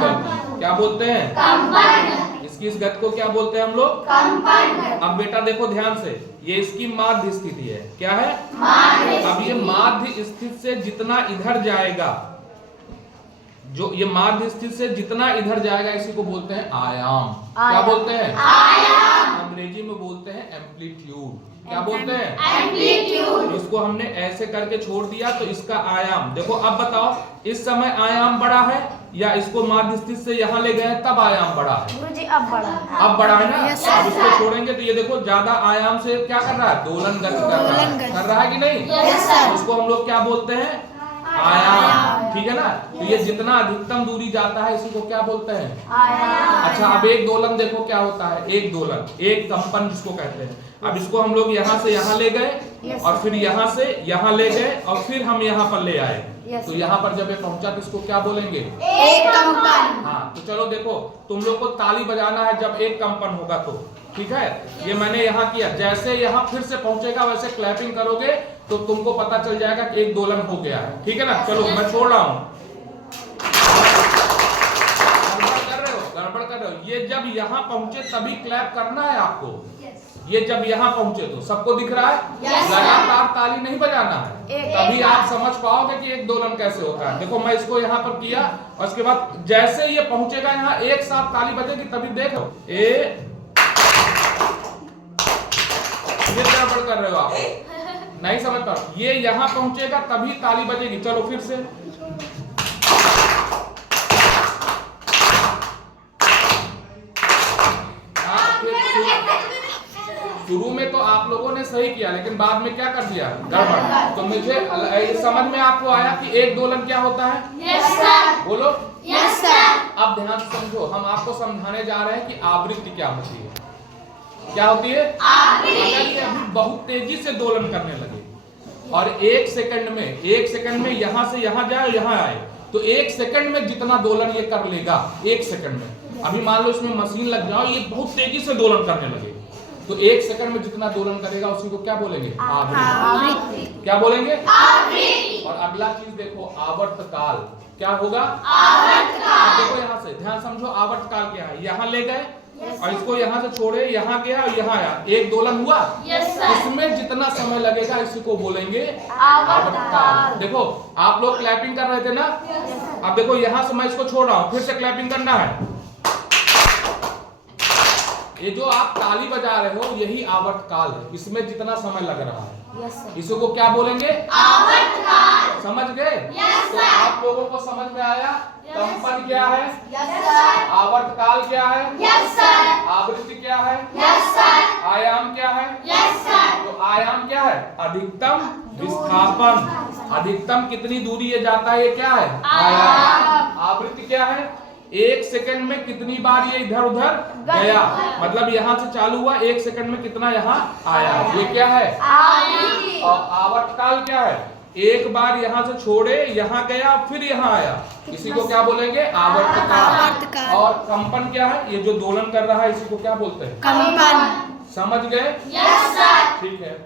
क्या बोलते हैं? कंपन। इसकी इस गति को क्या बोलते हैं हम लोग? कंपन। अब बेटा देखो ध्यान से, ये इसकी माध्य स्थिति है। क्या है? माध्य। अब ये माध्य स्थिति से जितना इधर जाएगा, जो ये माध्य स्थिति से जितना इधर जाएगा, इसी को बोलते हैं आयाम। क्या बोलते हैं? आयाम। अंग्रेजी में बोलते हैं एम्पलीट्यूड। क्या बोलते हैं? एम्पलीट्यूड। इसको हमने ऐसे करके छोड़ दिया तो इसका आयाम देखो। अब बताओ, इस समय आयाम बड़ा है या इसको माध्य स्थिति से यहाँ ले गए तब आयाम बड़ा है? गुरुजी अब बड़ा है। अब बड़ा है ना। अब इसको छोड़ेंगे तो ये देखो ज्यादा आयाम से क्या कर रहा है? दोलन गति कर रहा है कि नहीं? उसको हम लोग क्या बोलते हैं? आयाम। ठीक है ना। तो ये जितना अधिकतम दूरी जाता है इसी को क्या बोलते हैं? आयाम। अच्छा, अब एक दोलन देखो क्या होता है। एक दोलन, एक कंपन जिसको कहते हैं। अब इसको हम लोग यहाँ से यहाँ ले गए और फिर यहाँ से यहाँ ले गए और फिर हम यहाँ पर ले आए। तो यहाँ पर जब ये पहुंचा तो इसको क्या बोलेंगे? एक कंपन। हाँ, तो चलो देखो, तुम लोग को ताली बजाना है जब एक कंपन होगा तो। ठीक है, ये मैंने यहाँ किया। जैसे यहाँ फिर से पहुंचेगा वैसे क्लैपिंग करोगे तो तुमको पता चल जाएगा कि एक दोलन हो गया है। ठीक है ना। चलो मैं छोड़ रहा हूँ। गड़बड़ कर रहे हो। ये जब यहाँ पहुंचे तभी क्लैप करना है आपको। ये जब यहाँ पहुंचे तो सबको दिख रहा है। लगातार ताली नहीं बजाना है, तभी आप समझ पाओगे कि एक दोलन कैसे होता है। देखो मैं इसको यहाँ पर किया और उसके बाद जैसे ये पहुंचेगा यहाँ एक साथ ताली बजेगी, तभी देखो ये गड़बड़ कर रहे हो आप, नहीं समझ पा। ये यहाँ पहुंचेगा तभी ताली बजेगी। चलो फिर से। शुरू में तो आप लोगों ने सही किया, लेकिन बाद में क्या कर दिया? गड़बड़। तो मुझे समझ में आपको आया कि एक दोलन क्या होता है? Yes sir. बोलो। Yes sir. अब ध्यान से समझो, हम आपको समझाने जा रहे हैं कि आवृत्ति क्या होती है। क्या होती है? आवृत्ति। अगर ये अभी बहुत तेजी से दोलन करने लगे और एक सेकंड में यहाँ से यहाँ जाए, यहाँ आए, तो एक सेकंड में जितना दोलन ये कर लेगा, एक सेकंड में। अभी मान लो इसमें मशीन लग जाओ, ये बहुत तेजी से दोलन करने लगे, तो एक सेकंड में जितना दोलन करेगा उसी को क्या बोलेंगे? आवृत्ति। क्या बोलेंगे? आवृत्ति। और अगला चीज देखो, आवर्तकाल। क्या होगा? आवर्तकाल। देखो यहाँ से ध्यान समझो, आवर्तकाल क्या है? यहाँ ले गए और इसको यहाँ से छोड़े, यहाँ गया और यहाँ आया, एक दोलन हुआ। इसमें जितना समय लगेगा इसी को बोलेंगे आवर्तकाल। देखो आप लोग क्लैपिंग कर रहे थे ना। अब देखो यहाँ से मैं इसको छोड़ रहा हूँ, फिर से क्लैपिंग करना है। ये जो आप ताली बजा रहे हो यही आवर्तकाल है। इसमें जितना समय लग रहा है इसी को क्या बोलेंगे? आवर्तकाल। समझ गए? तो आप लोगों को समझ में आया कंपन क्या है? आवर्तकाल क्या है? आवृत्ति क्या है? आयाम क्या है? तो आयाम क्या है? अधिकतम विस्थापन। अधिकतम कितनी दूरी ये जाता है, ये क्या है? आयाम। आवृत्ति क्या है? एक सेकंड में कितनी बार ये इधर उधर गया, मतलब यहाँ से चालू हुआ, एक सेकंड में कितना यहाँ आया, ये क्या है? और आवर्तकाल क्या है? एक बार यहाँ से छोड़े, यहाँ गया, फिर यहाँ आया, इसी को क्या बोलेंगे? आवर्तकाल। और कंपन क्या है? ये जो दोलन कर रहा है इसी को क्या बोलते हैं? कंपन। समझ गए? Yes sir. ठीक है।